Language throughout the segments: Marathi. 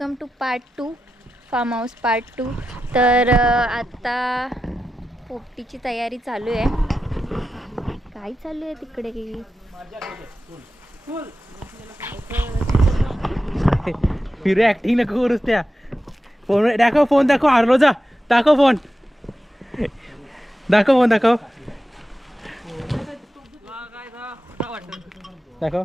Welcome to part 2 farm house part 2। तर आता पोपटीची तयारी चालू आहे। काय चालू आहे तिकडे? फिर ऍक्टिंग नको करूस त्या फोन दाखव, फोन दाखव, हारलो जा, दाखव फोन, दाखव फोन, दाखव दाखव,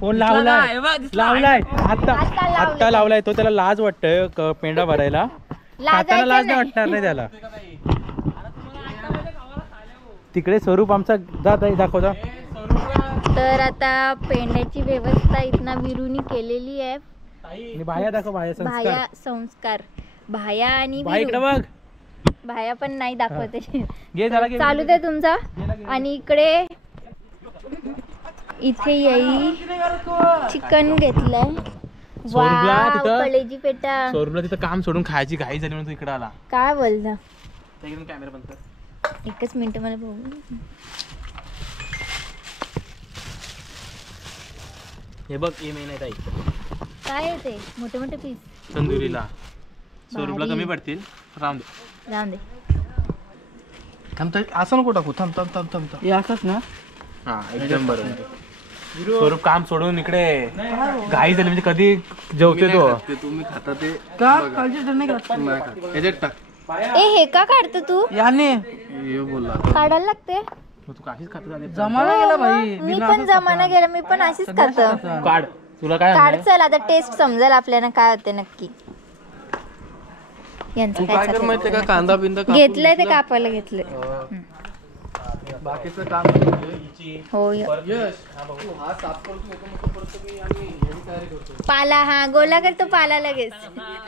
फोन लावलाय, लावलाय आत्ता लावलाय तो, त्याला लाज वाटतंय पेंडा भरायला, खाताना लाज नाही वाटणार नाही त्याला। तिकडे स्वरूप आमचा जात आहे, दाखव जा। तर आता पेंड्याची व्यवस्था इथना विरूनी केलेली आहे। भाया दाखव, भाया संस्कार, भाया आणि इकडे बघ, भाया पण नाही दाखवते, चालू दे तुमचा। आणि इकडे इथे येई चिकन घेतलंय, कलेजी पेटा। स्वरूपला तिथं काम सोडून खायची घाई झाली म्हणून तू इकडे आला। काय बोलता? कॅमेरा बंद कर, एकच मिनिट मला बघू। हे बघ, हे मेन आहे ताई, काय आहे ते? मोठे मोठे पीस तंदुरीला स्वरूपला कमी पडतील, राम दे, राम दे। थांब, असं नको टाकू, थांब थांब थांब थांब, हे असंच ना? हा, एकदम बरोबर। स्वरूप काम सोडून इकडे घाई झाली, म्हणजे कधी जेवते तो? तुम्ही खाता ते का? काळजी टाक। हे का काढतो तू? याने ये बोलला काढायला लागते, तू काहीच खात जमाना गेला भाई, मी पण जमाना गेला, मी पण अशीच खातो। काढ, तुला काय काढ, चल आता टेस्ट समजेल आपल्याला काय होते नक्की। यांचं काय कर माहितीये का, कांदा बिंदा घेतलंय ते कापायला घेतलंय, बाकीचं काम हो। यश हा साफ करतो, पाला, हा गोला करतो पाला लगेच,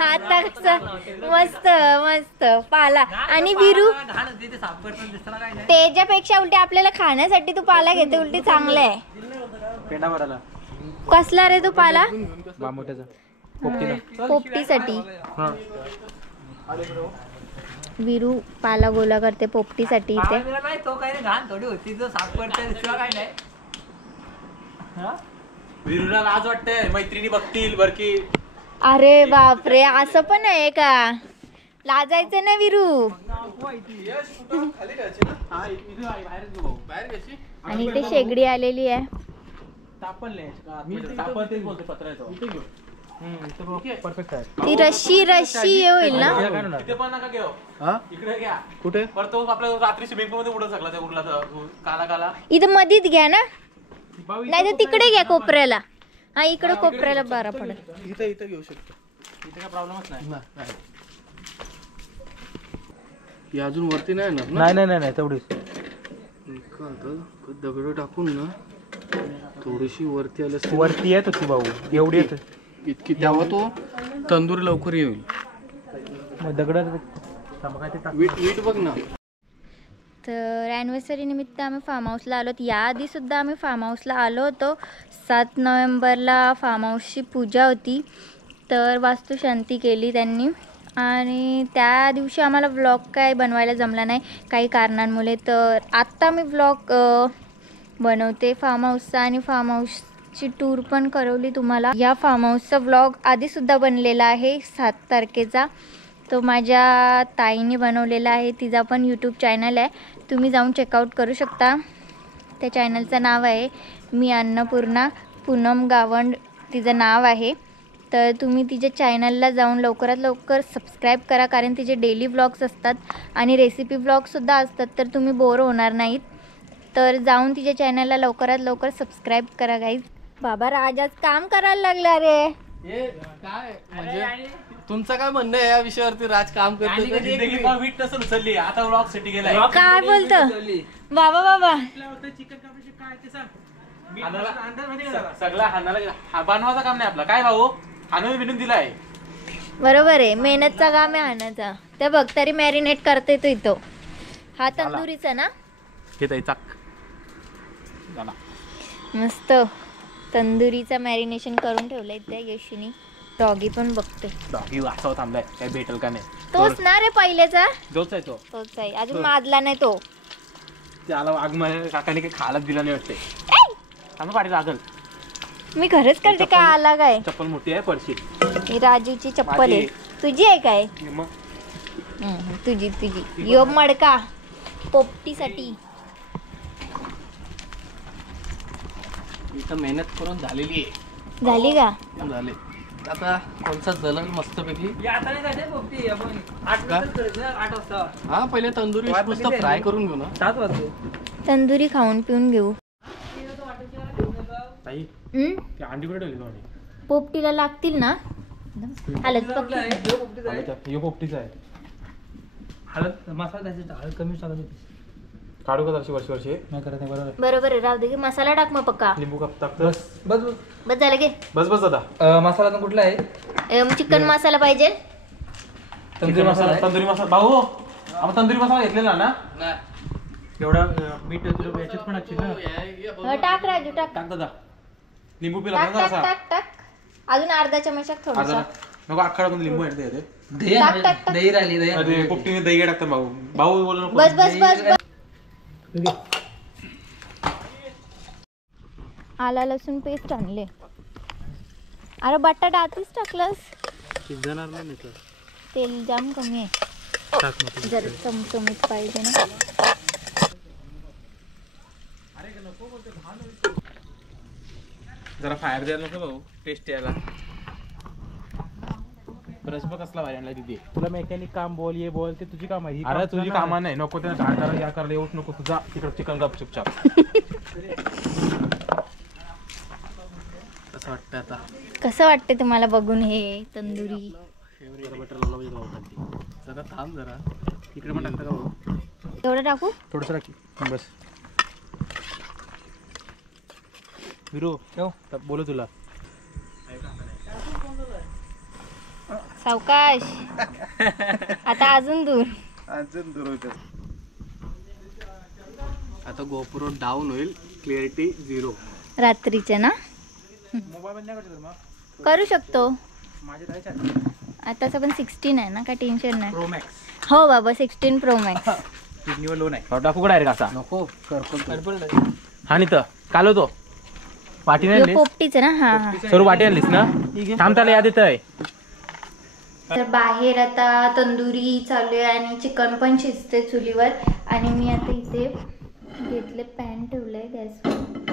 आता कसा मस्त मस्त पाला। आणि विरू त्याच्यापेक्षा उलटी आपल्याला खाण्यासाठी तू पाला घेते, उलटी चांगलं आहे। पेंडा भरायला कसला रे तू पाला? पोपटीला, पोपटीसाठी। विरू पाला गोला करते पोपटीसाठी इथे। विरूला लाज वाटते, मैत्रिणी बघतील बरकी। अरे बापरे, असं पण आहे का? लाजायचं ना विरू। आणि इथे शेगडी आलेली आहे, परफेक्ट आहे ती रशी होईल ना? कुठे आपल्या रात्री स्विमिंग पूल मध्ये उडत सकला, त्या उडला काला काला इथं मधीत घ्या ना, नाही तर तिकडे घ्या कोपऱ्याला। हा, इकडे कोपऱ्याला बरा पडेल, इथं घेऊ शकतो, इथे काय प्रॉब्लेमच नाही। ही अजून वरती नाही ना? नाही तेवढीच दगड टाकून ना थोडीशी वरती आली, वरती येत होती भाऊ, एवढी येत इतकी, तेव्हा तो तंदूर लवकर येईल। दगड वीट बघ ना। तर ॲनिव्हर्सरी निमित्त आम्ही फार्म हाऊसला आलो. याआधी सुद्धा आम्ही फार्म हाऊसला आलो होतो. 7 नोव्हेंबरला फार्म हाऊसची पूजा होती, तर वास्तुशांती केली त्यांनी, आणि त्या दिवशी आम्हाला व्लॉग काय बनवायला जमला नाही काही कारणांमुळे. तर आत्ता मी व्लॉग बनवते फार्म हाऊसचा, आणि फार्म हाऊसची टूर पण करवली तुम्हाला. या फार्म हाऊसचा व्लॉग आधीसुद्धा बनलेला आहे 7 तारखेचा, तो माझ्या ताईने बनवलेला आहे. तिचा पण यूट्यूब चॅनल आहे, तुम्ही जाऊन चेकआउट करू शकता. त्या चॅनलचं नाव आहे मी अन्नपूर्णा पूनम गावंड तिचं नाव आहे. तर तुम्ही तिच्या चॅनलला जाऊन लवकरात लवकर सबस्क्राईब करा, कारण तिचे डेली व्लॉग्स असतात आणि रेसिपी व्लॉगसुद्धा असतात, तर तुम्ही बोर होणार नाहीत. तर जाऊन तिच्या चॅनलला लवकरात लवकर सबस्क्राईब करा गाईज. बाबा राज आज काम करायला लागला रे. काय म्हणजे तुमचं काय म्हणणं आहे या विषयावरती? राज काम करतो, आता व्लॉग साठी गेलाय. काय बोलतो बाबा? बाबा सगळा हाणाला बनवायचं काम नाही आपला, काय भाऊ हाणून बिनून दिलाय. बरोबर आहे, मेहनतचा काम आहे हाणाचा. ते बघ तरी मॅरिनेट करते तो इथं. हा तंदुरीचा ना? घेताय चाक मस्त तंदुरीचा मॅरिनेशन करून ठेवलंय त्या यशीनी. डॉगी पण बघते, डॉगी वाचव थांबलाय, काय भेटेल का नाही. तोच ना रे पहिलेचा? तोच आहे तो. तोच आहे, अजून माजला नाही तो. त्याला वाघ काकाने काही खायला दिला नाही वाटते. आम्ही पाठी लागल मी खरंच करते काय आला काय? चप्पल मोठी आहे पडशील. ही राजूची चप्पल आहे. तुझी आहे काय? तुझी यो मडका पोपटीसाठी. इथं मेहनत करून झालेली आहे. झाली का? झाले. आता कोणचा जलल मस्तपैकी. हा पहिले तंदुरी मस्त फ्राय करून घेऊ ना. तंदुरी खाऊन पिऊन घेऊ. ताई ती अंडी कुठे ठेवली तुम्ही? पोपटीला लागतील ना. हलत यो पोपटीचा आहे. हळद मसाला हळद कमी टाकायची. काढू का तशी वर्षी नाही करत नाही. बरोबर बरोबर आहे. राहू दे की मसाला टाक मग पक्का. लिंबू काप टाक. बस बस बस बस झालं की. बस बस दादा. मसाला कुठला आहे? चिकन मसाला पाहिजे. तंदुरी मसाला आहे. तंदुरी मसाला भाऊ आपण तंदुरी मसाला घेतलेला ना. एवढा मीठ याच्यात पण टाकशील ना. टाक राजू टाक. टाक दादा. लिंबू पिला टाक टाक टाक टाक. अजून अर्धा चमचात थोडासा. नको अख्खा पण लिंबू आहे ते. दही टाक, टाक, टाक. दही राहिली दही. अरे पोपटीने दही टाकतात भाऊ. भाऊ बोल नको. बस बस बस बस. आला लसूण पेस्ट आणले. अरे बटाटा आधीच टाकलंस. शिजणार नाही तर तेल जाम कमी आहे. टाक मग. जर चमचमीत पाहिजे ना. जरा फायर द्यायला नको भाऊ. टेस्ट यायला. ब्रश बघ कसला भारी आणला तिथे. तुला मेकॅनिक काम बोल ये बोल ते तुझी काम आहे. अरे तुझी कामा नाही. नको त्याला घाण करायला या करायला येऊच नको. तुझा तिकडे चिकन गप चुपचाप. कसं वाटतं आता? कसं वाटतं तुम्हाला बघून हे तंदुरी? बटर लावला पाहिजे भाऊ. जरा थांब जरा. इकडे पण टाकता का भाऊ? एवढं टाकू? थोडंसं टाकी बस. विरू बोलू तुला. सावकाश. आता अजून दूर. आता गोप्रो डाऊन होईल. क्लिअरिटी 0. रात्रीचे ना करू शकतो. आताच पण 16 आहे ना. काय टेन्शन नाही. Pro max. हो बाबा 16 प्रो मॅक्स. किडनीवर लोन आहे. टाकू का डायरेक्ट असा? नको करपल. हा नाही तर काल होतो वाटी नाही पोपटीच ना. हा हा. स्वरूप वाटी आणलीस ना. थांब त्याला याद येत आहे. तर बाहेर आता तंदुरी चालू आहे आणि चिकन पण शिजते चुलीवर. आणि मी आता इथे घेतले पॅन ठेवलंय गॅसवर.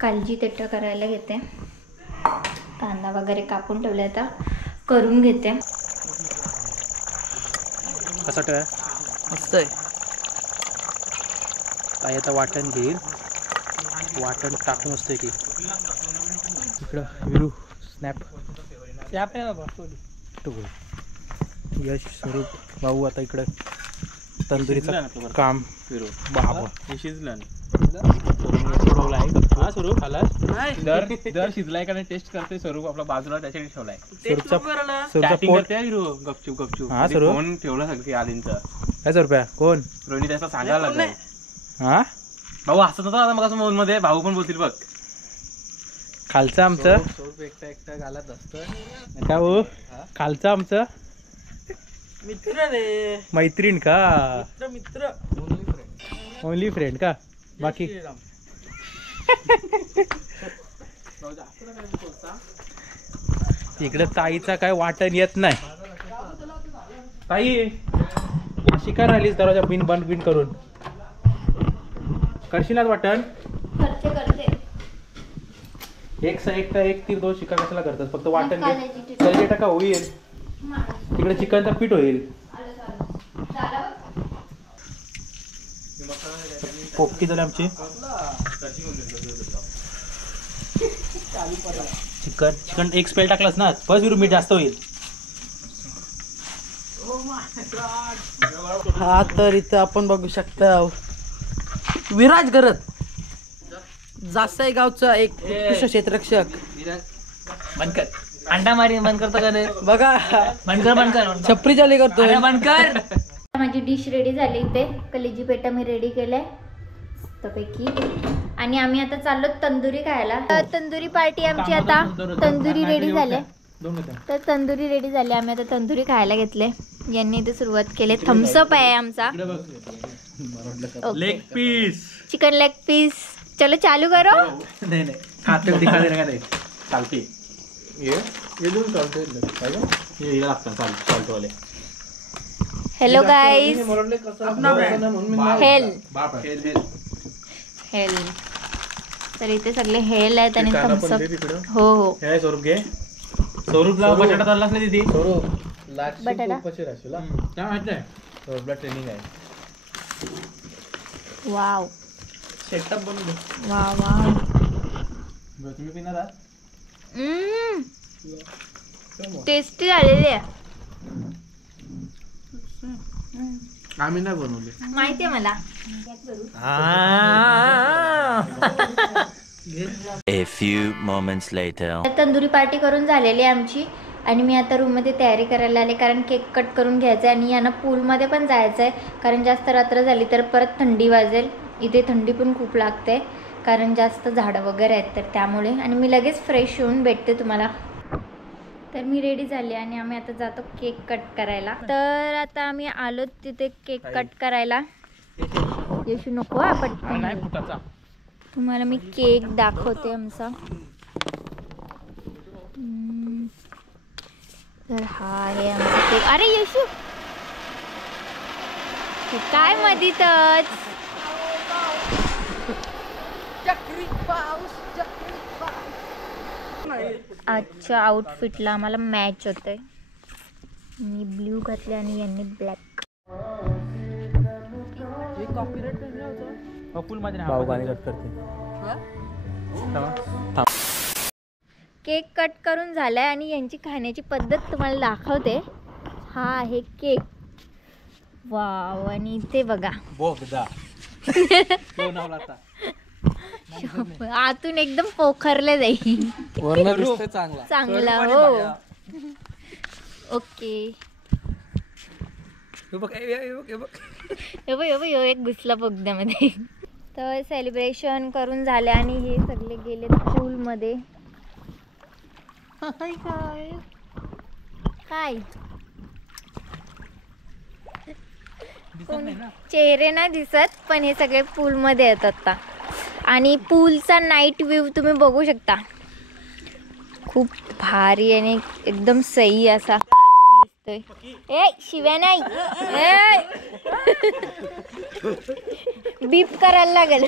कालजी तेट्टा करायला घेते. कांदा वगैरे कापून ठेवले. आता करून घेते. कसं ठेवा मस्त आहे. ताई आता वाटण घेईल. वाटण टाकून असतं की इकडं विरू स्नॅप. यश स्वरूप भाऊ आता इकडं तंदुरीचं काम. बाबा शिजलं स्वरूप आला. दर शिजलाय का नाही टेस्ट करते स्वरूप. आपला बाजूला त्याच्याकडे ठेवलाय. गपचूप गपचूप. हा स्वरूप फोन ठेवला सगळी आधींचा. काय स्वरूप कोण रोहिणी त्याचा सांगायला लागलाय. हा भाऊ हसत होता आता मग फोन मध्ये. भाऊ पण बोलतील बघ. खालचं आमचं एकटा घालत असतं का हो. खालचं आमचं मित्र रे. मैत्रीण का? मित्र ओनली फ्रेंड का? बाकी इकडे ताईचा काय वाटण येत नाही. ताई अशी काय राहिलीस दरवाजा बिन बंद बिन करून? करशील वाटण? करते करते. एक तीर 2 शिका कशाला करतात? फक्त वाटण घे. टाका होईल. तिकडे चिकनचं पीठ होईल. पोपटी झाली आमची. चिकन एक स्पेल टाकलास ना बस विरू मीठ जास्त होईल. हा तर इथं आपण बघू शकता विराज गरत जास्त गावचा एक उत्कृष्ट क्षेत्ररक्षक. बंद कर. अंडा मारी बंद करतो का रे? बघा बंद कर. छपरी चाली करतोय. बंद कर. माझी डिश रेडी झाली. इथे कलेजी पेटा मी रेडी केलाय मस्तपैकी. आणि आम्ही आता चाललो तंदुरी खायला. तंदुरी पार्टी आमची आता. तंदुरी रेडी झाले. तर तंदुरी रेडी झाली. आम्ही आता तंदुरी खायला घेतले. यांनी इथे सुरुवात केली. थम्सअप आहे आमचा. Leg piece. Chicken leg piece. चलो चालू करो. नाही खाते दिखा दे का नाही चालते ये दोन चालते हे लागतात चालतोवाले. हॅलो गाईज, हेल तर इथे सगळे हेल आहेत आणि थम्सअप. हो हो हे स्वरूप घे. स्वरूपला बटाटा चाललाच नाही तिथे. स्वरूप बटाटा काय माहित आहे स्वरूपला ट्रेनिंग आहे. वाव सेटअप बनवून दे. Wow wow. तुम्ही पिणार आहात? टेस्टी झालेली आहे. आम्ही नाही बनवले. माहितीये मला. A few moments later. Tandoori party करून झालेली आहे आमची आणि मी आता रूममध्ये तयारी करायला आले कारण केक कट करून घ्यायचा आहे आणि यांना पूलमध्ये पण जायचं आहे कारण जास्त रात्र झाली तर परत थंडी वाजेल. इथे थंडी पण खूप लागते कारण जास्त झाडं वगैरे आहेत तर त्यामुळे. आणि मी लगेच फ्रेश होऊन भेटते तुम्हाला. तर मी रेडी झाले आणि आम्ही आता जातो केक कट करायला. तर आता आम्ही आलो तिथे केक कट करायला. येशू नको आपण तुम्हाला मी केक दाखवते आमचा. तर हा आहे आमचा केक. अरे येशू हे काय मधीतच आजच्या आउटफिटला आम्हाला मॅच होतंय. मी ब्ल्यू घातले आणि यांनी ब्लॅक. भाऊ गाणी कट करते. केक कट करून झालाय आणि यांची खाण्याची पद्धत तुम्हाला दाखवते. हा आहे केक. वाव. आणि इथे बघा आतून एकदम पोखरले जाईल चांगला. हो ओके. एक घुसला बोगद्यामध्ये. तर सेलिब्रेशन करून झाले आणि हे सगळे गेले पूलमध्ये. काय चेहरे नाही दिसत पण हे सगळे पूलमध्ये आहेत आता. आणि पूलचा नाईट व्ह्यू तुम्ही बघू शकता. खूप भारी आणि एकदम सही असा दिसतोय. ए शिव्या नाही बीप करायला लागेल.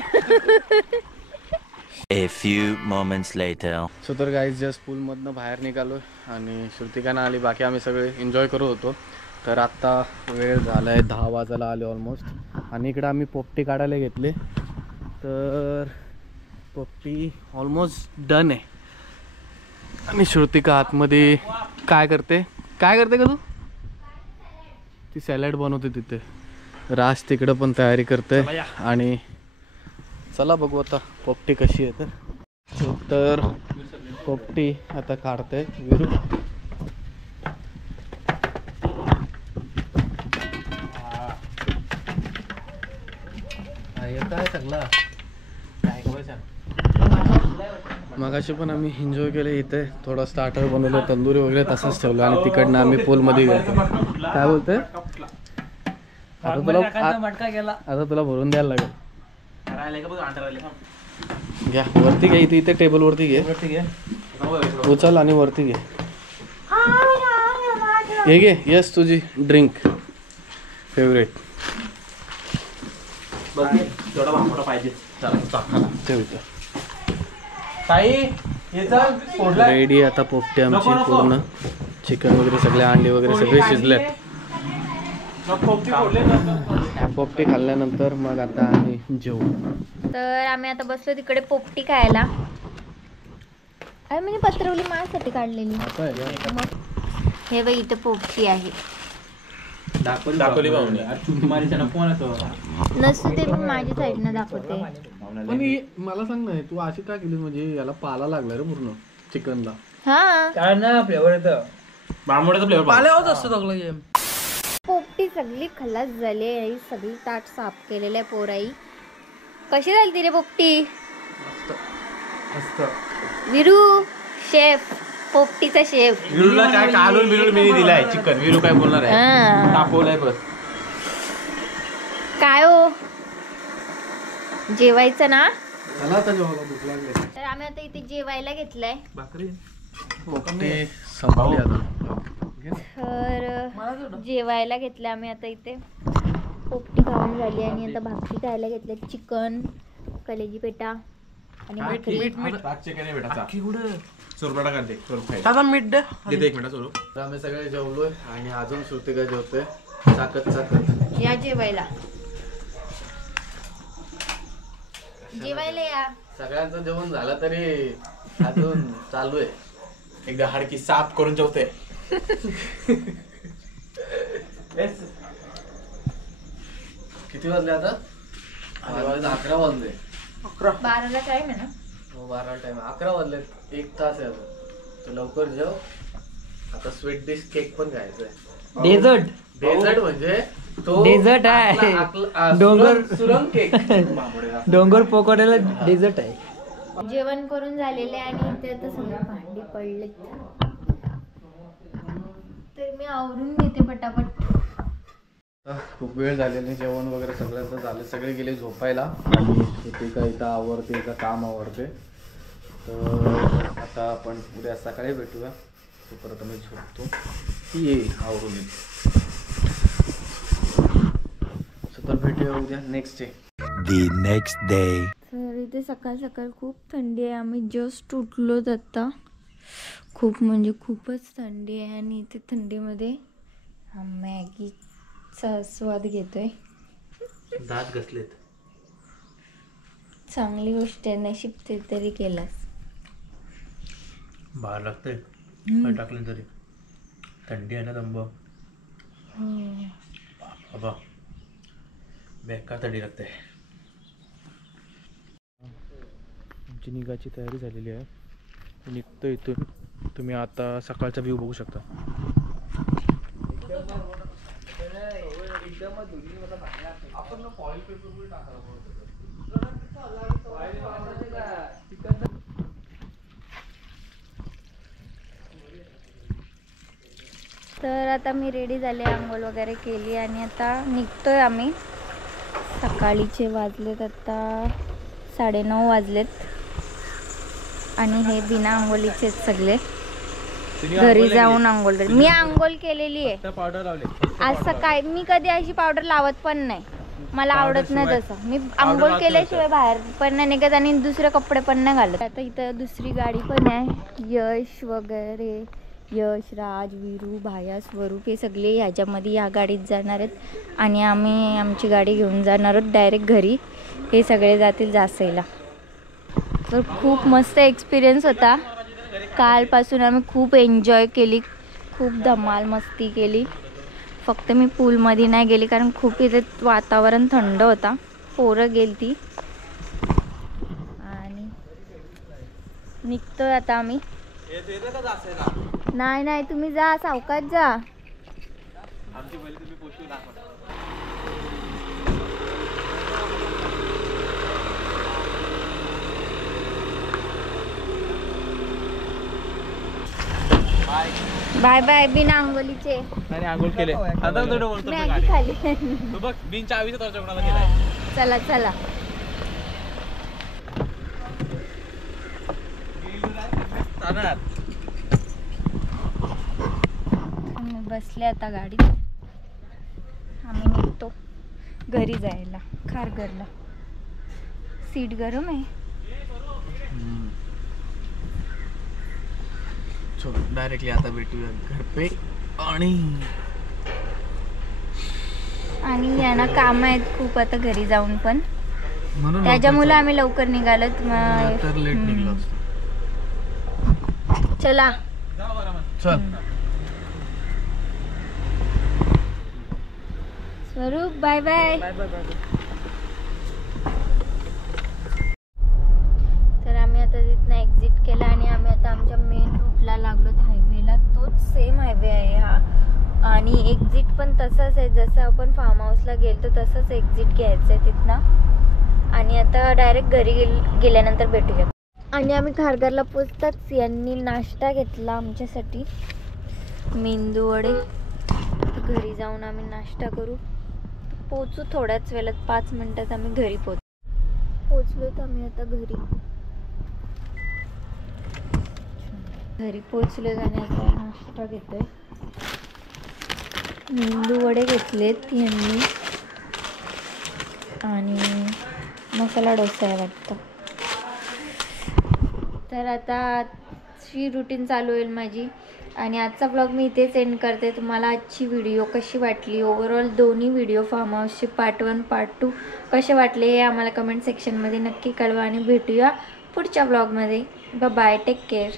A few moments later. So तर गाईज जस्ट पूलमधनं बाहेर निघालो आणि श्रुतिकाना आली. बाकी आम्ही सगळे एन्जॉय करत होतो. तर आत्ता वेळ झाला आहे 10 वाजायला आले ऑलमोस्ट. आणि इकडं आम्ही पोपटी काढायला घेतले. तर पोपटी ऑलमोस्ट डन आहे. आणि श्रुतिका आतमध्ये काय करते का तू? ती सॅलड बनवते तिथे. राज तिकडं पण तयारी करते. आणि चला बघू आता पोपटी कशी आहे. तर पोपटी आता काढते विरू. मगाशी पण आम्ही एन्जॉय केले. इथे थोडं स्टार्टर बनवलं, तंदुरी वगैरे तसंच ठेवलं आणि तिकडनं आम्ही पूलमध्ये गेलो. काय बोलतोय? आता तुला भरून द्यायला लागेल. घ्या वरती घ्या. इथे टेबल वरती घे. उचल आणि वरती घे. हे घे. यस तुझी ड्रिंक फेवरेट. रेडी आता पोपटी आमची पूर्ण. चिकन वगैरे सगळे अंडे वगैरे सगळे शिजलेत. पोपटी खाल्ल्यानंतर मग आता आम्ही जेवू. तर आम्ही आता बसलो तिकडे पोपटी खायला. अरे म्हणजे पत्रवली माझ्यासाठी काढलेली. मग हे बघ इथे पोपटी आहे. दाखवली नसू ते मी माझ्या साईडनं दाखवते. पण मला सांग ना तू अशी का केली? म्हणजे याला पाला लागला रे पूर्ण चिकनला. हा फ्लेवर येतं बांबोड्याचा फ्लेवर पाल्यावरच असतं सगळं. पोपटी सगळी खल्लास झाली आहे. सगळी ताट साफ केलेलं आहे पोराई. कशी झाली ती रे पोपटी? विरू शेफ, पोपटीचा शेफ. विरूला काय कालून बिलून मी दिलाय चिकन. विरू काय बोलणार आहे? तापवलाय बस. काय हो जेवायचं ना? चला आता जेवायला भूक लागली. तर आम्ही आता इथे जेवायला घेतलंय. तर जेवायला घेतलं आम्ही आता इथे. पोपटी खाऊन झाली आणि आता भाकरी खायला घेतले. चिकन, कलेजी पेटा आणि भाकरी. आम्ही सगळे जेवलोय आणि अजून श्रुतिका जेवतोय. चाकत या जेवायला. जेवायला या. सगळ्यांचं जेवण झालं तरी अजून चालू आहे. एकदा हाडकी साफ करून जेवते. किती वाजले आता? 11 वाजले. 12ला टाइम आहे ना? 12 टाइम. 11 वाजले. 1 तास आहे अजून. तर लवकर जेव. आता स्वीट डिश केक पण खायचंय. डेझर्ट म्हणजे तो डेझर्ट आहे. डोंगर सुरंग केक. डोंगर पोकोड्याला डेझर्ट आहे. जेवण करून झालेले आणि इथे आता सगळे भांडी पडले. तर मी आवरून घेते पटापट. खूप वेळ झालेली. जेवण वगैरे सगळ्यांचं झालं. सगळे गेले झोपायला आणि श्रुतिका इथं आवरते, इथं काम आवरते. तर आता आपण उद्या सकाळी भेटूया. तोपर्यंत मी झोपतो. ये आवरून येते. तर भेटूया उद्या next day. The next day. तर इथे सकाळ सकाळ खूप थंडी आहे. आम्ही जस्ट उठलोत आता. खूप म्हणजे खूपच थंडी आहे आणि इथे थंडीमध्ये मॅगीचा स्वाद घेतोय. दात घसलेत. चांगली गोष्ट आहे. नशीब ते तरी केलास. बाहेर लागतंय काय टाकलं तरी. थंडी आहे ना दंब. बाबा बेकार थंडी लागते. आमची निघायची तयारी झालेली आहे. निघतो इथून. तुम्ही आता सकाळचा व्ह्यू बघू शकता. तर आता मी रेडी झाले. आंघोळ वगैरे केली आणि आता निघतोय आम्ही. सकाळीचे वाजलेत आता 9:30 वाजलेत आणि हे बिना आंघोळीचे सगळे. घरी जाऊन आंघोळ. मी आंघोळ केलेली आहे. पावडर लावले. असं काय मी कधी अशी पावडर लावत पण नाही. मला आवडत नाही तसं. मी आंघोळ केल्याशिवाय बाहेर पण नाही निघत आणि दुसरे कपडे पण नाही घालत. आता इथं दुसरी गाडी पण आहे. यश वगैरे, यश, राज, वीरू, भाया, स्वरूप हे सगळे ह्याच्यामध्ये या गाडीत जाणार आहेत आणि आम्ही आमची गाडी घेऊन जाणार आहोत डायरेक्ट घरी. हे सगळे जातील जासईला. तर खूप मस्त एक्सपिरियन्स होता. कालपासून आम्ही खूप एन्जॉय केली. खूप धमाल मस्ती केली. फक्त मी पूलमध्ये नाही गेली कारण खूप इथे वातावरण थंड होता. पोरं गेली ती आणि निघतोय आता आम्ही. नाही तुम्ही जा, सावकाश जा. Bye bye. बिना आंघोळीचे. आणि आंघोळ केले. आता थोडं बोलतो. मॅगी खाली. तू बघ बिन चावीचा दरवाजा कोणाला केलाय. चला चला. आम्ही बसले आता गाडीत. आम्ही निघतो घरी जायला. खारघरला. सीट गरम आहे. डायरेक्टली आता भेटूया घर पे. आणि यांना काम आहेत खूप आता घरी जाऊन पण. म्हणून त्याच्यामुळे आम्ही लवकर निघालो. तर लेट निघलो. चला चल. स्वरूप बाय बाय. तर आम्ही आता तिथनं एक्झिट केला आणि आम्ही आता आमच्या मेन रूटला लागलो हायवेला. तोच सेम हायवे आहे हा आणि एक्झिट पण तसंच आहे. जसं आपण फार्म हाऊसला गेलो तसंच एक्झिट घ्यायचं आहे तिथनं. आणि आता डायरेक्ट घरी गेल्यानंतर भेटूया. आणि आम्ही खारघरला पोचताच यांनी नाश्ता घेतला आमच्यासाठी. मेंदू वडे. घरी जाऊन आम्ही नाश्ता करू. पोचू थोड्याच वेळात. 5 मिनिटात आम्ही घरी पोचू. पोचलोय तर आम्ही आता घरी पोचलोय आणि आता नाश्ता घेतोय. मेंदू वडे घेतलेत यांनी आणि मसाला डोसा आहे वाटतं. तर आता आजची रुटीन चालू होईल माझी आणि आजचा ब्लॉग मी इथेच एंड करते. तुम्हाला आजची व्हिडिओ कशी वाटली, ओव्हरऑल दोन्ही व्हिडिओ फार्म हाऊसचे पार्ट 1 पार्ट 2 कसे वाटले हे आम्हाला कमेंट सेक्शनमध्ये नक्की कळवा आणि भेटूया पुढच्या ब्लॉगमध्ये. Bye, take care.